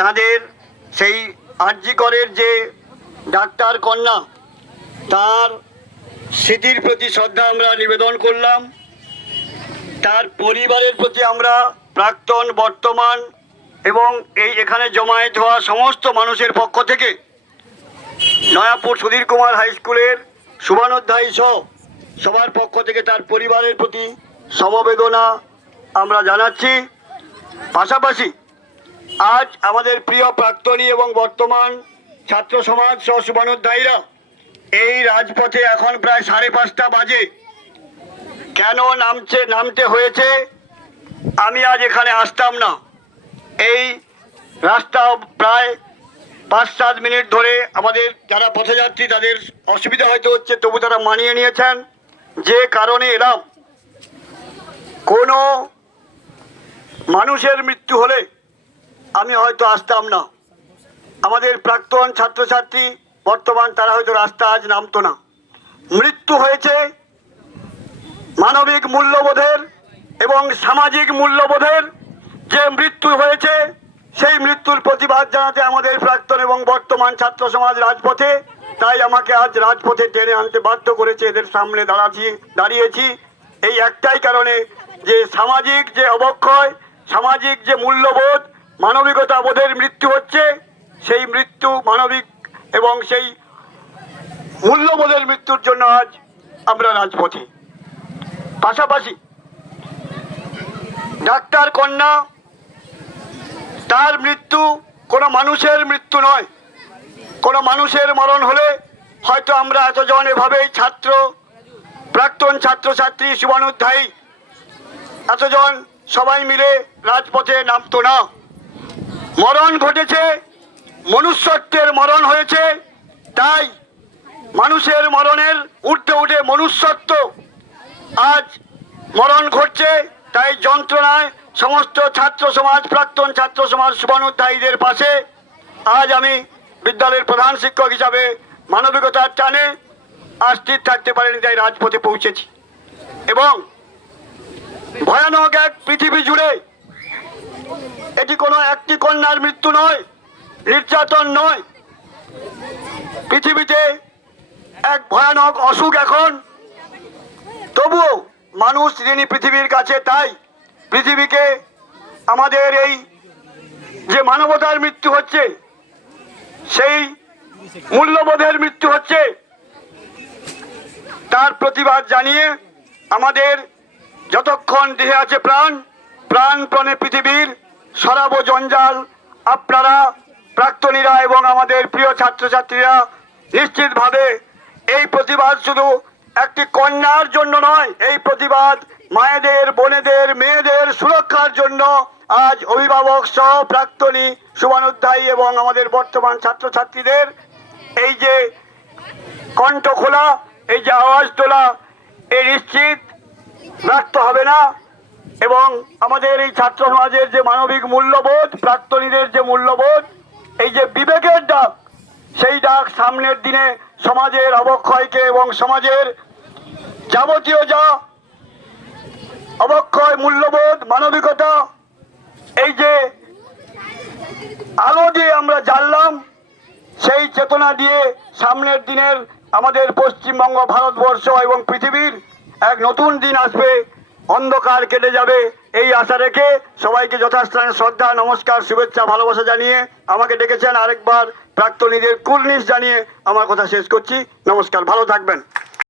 তাদের সেই আরজিকরের যে ডাক্তার কন্যা তার স্মৃতির প্রতি শ্রদ্ধা আমরা নিবেদন করলাম। তার পরিবারের প্রতি আমরা প্রাক্তন, বর্তমান এবং এই এখানে জমায়েত হওয়া সমস্ত মানুষের পক্ষ থেকে নয়াপুর সুধীর কুমার হাই স্কুলের শুভানুধ্যায়ী সহ সবার পক্ষ থেকে তার পরিবারের প্রতি সমবেদনা আমরা জানাচ্ছি। পাশাপাশি আজ আমাদের প্রিয় প্রাক্তনী এবং বর্তমান ছাত্র সমাজ সহ শুভানুধ্যায়ীরা এই রাজপথে এখন প্রায় 5:30 বাজে কেন নামতে হয়েছে আমি আজ এখানে আসতাম না। এই রাস্তা প্রায় 5-7 মিনিট ধরে আমাদের যারা পথযাত্রী তাদের অসুবিধা হয়তো হচ্ছে, তবু তারা মানিয়ে নিয়েছেন। যে কারণে এলাম, কোনো মানুষের মৃত্যু হলে আমি হয়তো আসতাম না। আমাদের প্রাক্তন ছাত্রছাত্রী বর্তমান তারা হয়তো রাস্তা আজ নামতো না। মৃত্যু হয়েছে মানবিক মূল্যবোধের এবং সামাজিক মূল্যবোধের যে মৃত্যু হয়েছে, সেই মৃত্যুর প্রতিবাদ জানাতে আমাদের প্রাক্তন এবং বর্তমান ছাত্র সমাজ রাজপথে। তাই আমাকে আজ রাজপথে টেনে আনতে বাধ্য করেছে, এদের সামনে দাঁড়িয়েছি এই একটাই কারণে যে সামাজিক যে অবক্ষয়, সামাজিক যে মূল্যবোধ, মানবিকতা বোধের মৃত্যু হচ্ছে, সেই মৃত্যু মানবিক এবং সেই মূল্যবোধের মৃত্যুর জন্য আজ আমরা রাজপথে। পাশাপাশি ডাক্তার কন্যা তার মৃত্যু কোনো মানুষের মৃত্যু নয়। কোনো মানুষের মরণ হলে হয়তো আমরা এতজন এভাবেই ছাত্র, প্রাক্তন ছাত্রছাত্রী, শুভানুধ্যায়ী এতজন সবাই মিলে রাজপথে নামতো না। মরণ ঘটেছে, মনুষ্যত্বের মরণ হয়েছে, তাই মানুষের মরণের ঊর্ধ্বে উঠে মনুষ্যত্ব আজ মরণ ঘটছে। তাই যন্ত্রণায় সমস্ত ছাত্র সমাজ, প্রাক্তন ছাত্র সমাজ, শুভানুধ্যায়ীদের পাশে আজ আমি বিদ্যালয়ের প্রধান শিক্ষক হিসাবে মানবিকতার টানে স্থির থাকতে পারেনি, তাই রাজপথে পৌঁছেছি। এবং ভয়ানক এক পৃথিবী জুড়ে এটি কোনো একটি কন্যার মৃত্যু নয়, নির্যাতন নয়, পৃথিবীতে এক ভয়ানক অসুখ এখন। তবুও মানুষ ঋণী পৃথিবীর কাছে। তাই পৃথিবীকে আমাদের এই যে মানবতার মৃত্যু হচ্ছে, সেই মূল্যবোধের মৃত্যু হচ্ছে, তার প্রতিবাদ জানিয়ে আমাদের যতক্ষণ দেহে আছে প্রাণ, প্রাণপণে পৃথিবীর সরাবো জঞ্জাল। আপনারা প্রাক্তনীরা এবং আমাদের প্রিয় ছাত্রছাত্রীরা নিশ্চিতভাবে এই প্রতিবাদ শুধু একটি কন্যার জন্য নয়, এই প্রতিবাদ মায়েদের, বোনেদের, মেয়েদের সুরক্ষার জন্য। আজ অভিভাবক সহ প্রাক্তনী, শুভানুধ্যায়ী এবং আমাদের বর্তমান ছাত্রছাত্রীদের এই যে কণ্ঠ খোলা, এই যে আওয়াজ তোলা, এই নিশ্চিত ব্যর্থ হবে না। এবং আমাদের এই ছাত্র সমাজের যে মানবিক মূল্যবোধ, প্রাক্তনীদের যে মূল্যবোধ, এই যে বিবেকের ডাক, সেই ডাক সামনের দিনে সমাজের অবক্ষয়কে এবং সমাজের যাবতীয় যা অবক্ষয়, মূল্যবোধ, মানবিকতা, এই যে আলো দিয়ে আমরা জ্বাললাম, সেই চেতনা দিয়ে সামনের দিনের আমাদের পশ্চিমবঙ্গ, ভারতবর্ষ এবং পৃথিবীর এক নতুন দিন আসবে, অন্ধকার কেটে যাবে। এই আশা রেখে সবাইকে যথাস্থানে শ্রদ্ধা, নমস্কার, শুভেচ্ছা, ভালোবাসা জানিয়ে আমাকে ডেকেছেন আরেকবার প্রাক্তনীদের কুর্নিশ জানিয়ে আমার কথা শেষ করছি। নমস্কার, ভালো থাকবেন।